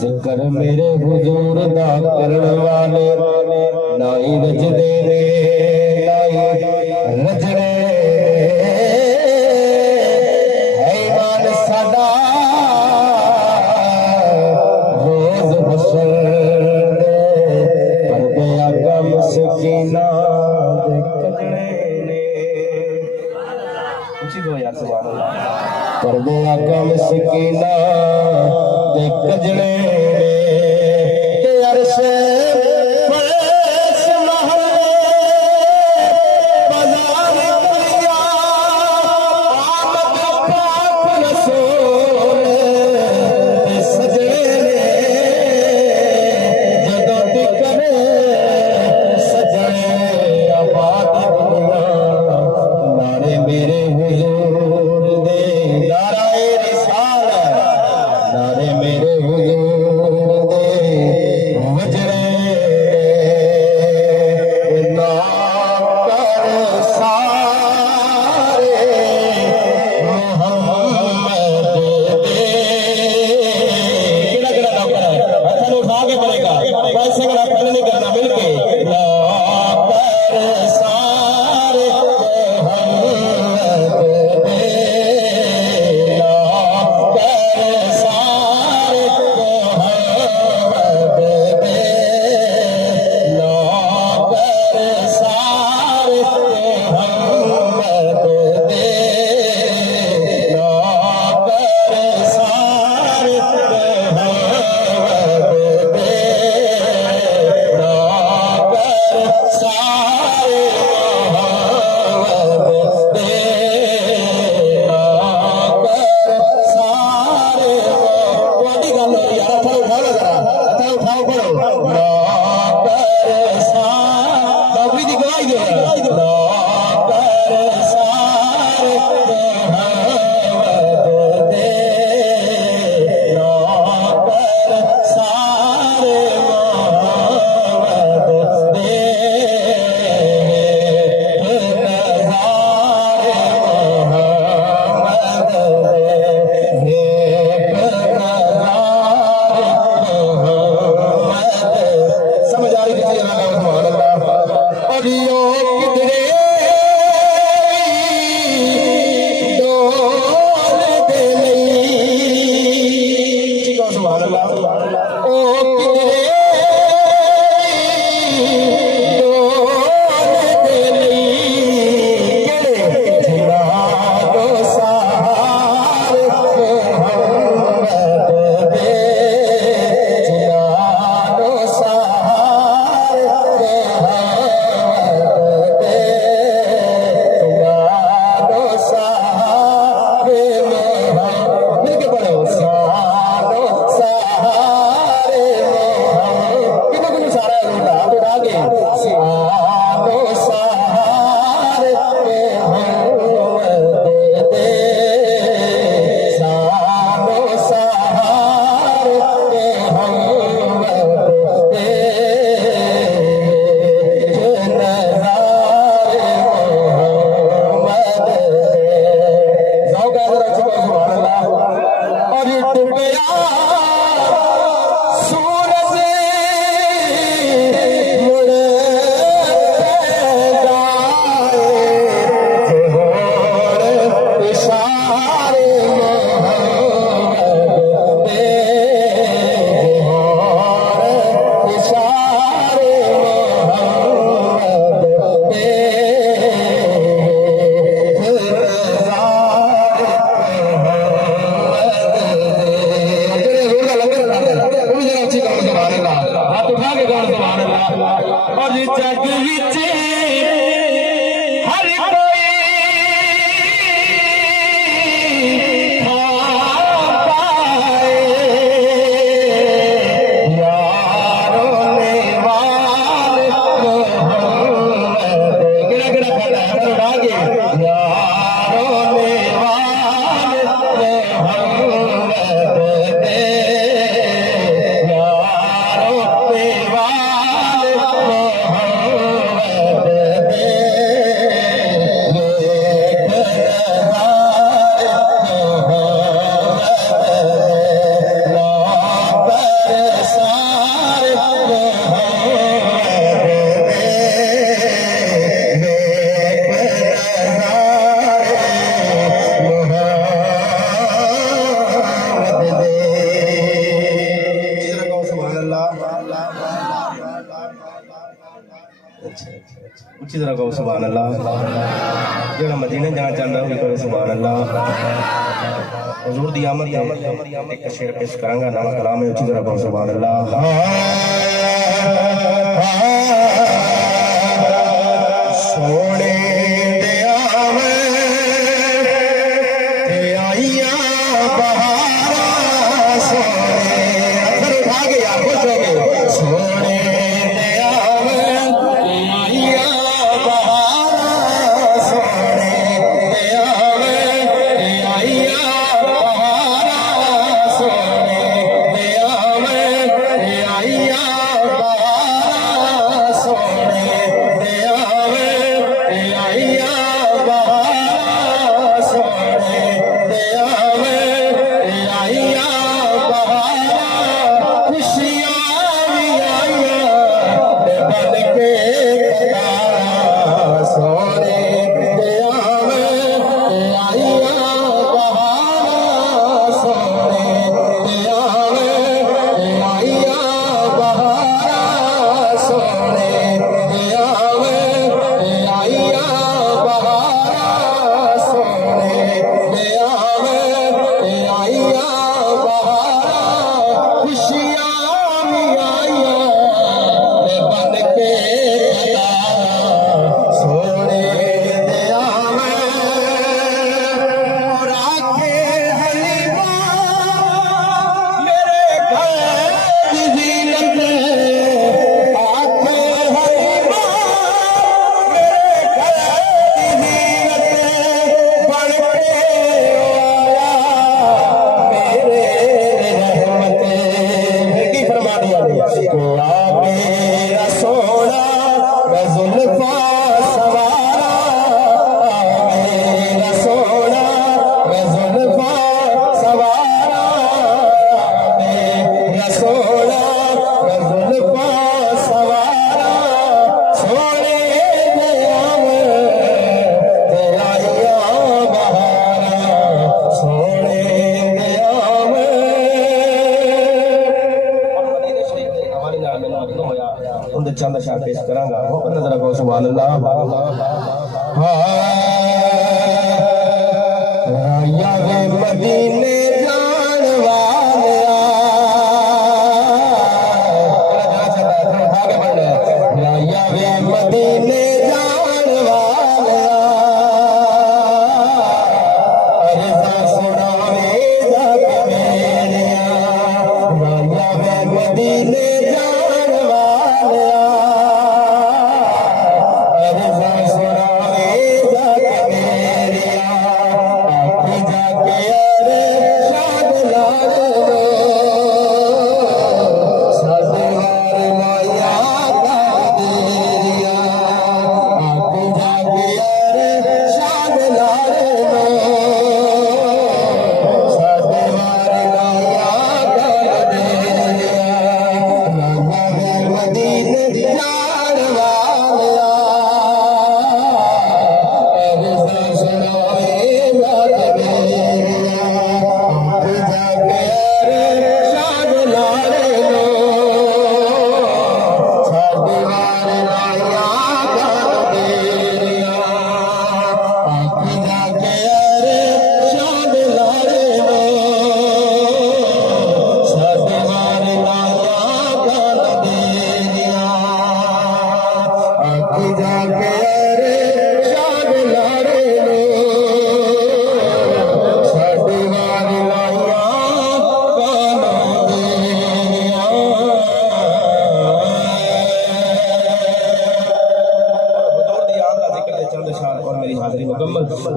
जिक्र मेरे हुजूर दा करन वाले नाई रजदे ने नाई रजने है ईमान साडा रोज हशर परदे आगा मस्कीना दे कजने ने उसी को यार सुभान अल्लाह परदे आगा मस्कीना दे कजने अल्लाह। हाथ उठा के गाओ सुभान अल्लाह। और जग विच हर कोई पाए यारों ने वाल मोहम्मद गिरा गिरा खड़ा है उठा के यारों ने वाल मोहम्मद दे यारों ने वाल मोहम्मद दे उच्ची तरह कहो सुभान अल्लाह। जेड़ा मदीने जाना चाहता है कहे सुभान अल्लाह। हुजूर दी आमद एक शेर पेश करांगा नवा कलाम है उच्ची तरह कहो सुभान अल्लाह। सोने दे आवे ते आईया बहारा सोने अखर उठा के यार खुश हो गए सोने दे आवे ते आईया बहारा सोने दे आवे ते आईया बहारा सोने दे आवे ते आईया बहारा सोने दे आवे ते आईया बहारा सोने दे आवे ते आईया बहारा खुशियां भी आईया ते बन के तारा सोने दे आवे ते आईया बहारा सोने दे आवे ते आईया बहारा सोने दे आवे ते आईया बहारा सोने दे आवे ते आईया बहारा खुशियां भी आईया ते बन के तारा सोने दे आवे और आके हलीमा मेरे घर की ज़ीनत आके हलीमा मेरे घर की ज़ीनत बन के आया मेरे रहमत की फरमा दिया मेरा सोना मैं जुल्फा सवारा मेरा सोना मैं जुल्फा सवारा मेरा सोना मैं जुल्फा सवारा सोने दे आवे ते आईया बहारा सोने दे आवे उनके चंद शाह पेश करांगा वो बंदा जरा कहो सुभान अल्लाह। राया वे मदीने जान वालिया राया वे मदीने जान वालिया अर्ज़ा सुनावे जग मेरिया राया वे मदीने जान वालिया अर्ज़ा सुनावे जग मेरिया आखी जाके अरे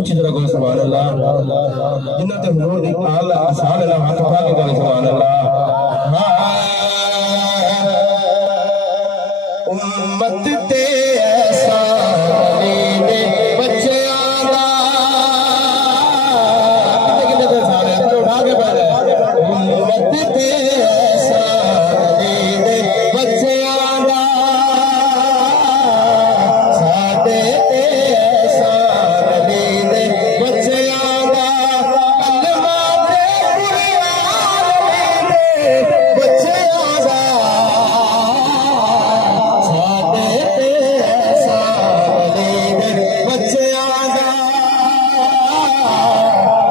उच्ची तरह को सुभान अल्लाह जिन्नत हुजूर दी आला आसान अल्लाह हाथ उठा के करो सुभान अल्लाह उम्मत ते ऐसा ने बच्चे आला कितने देर सारे हाथ उठा के पहले उम्मत ते ऐसा ने बच्चे आला साडे ते ऐसा ने बच्चे आला कलमा ते कुरान ने बच्चे आला साडे ते ऐसा ने बच्चे आला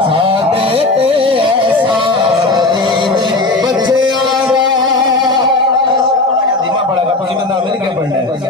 साडे ते ऐसा ने बच्चे आला धीमा पड़ेगा तुझे मैं नाम नहीं क्या पढ़ना है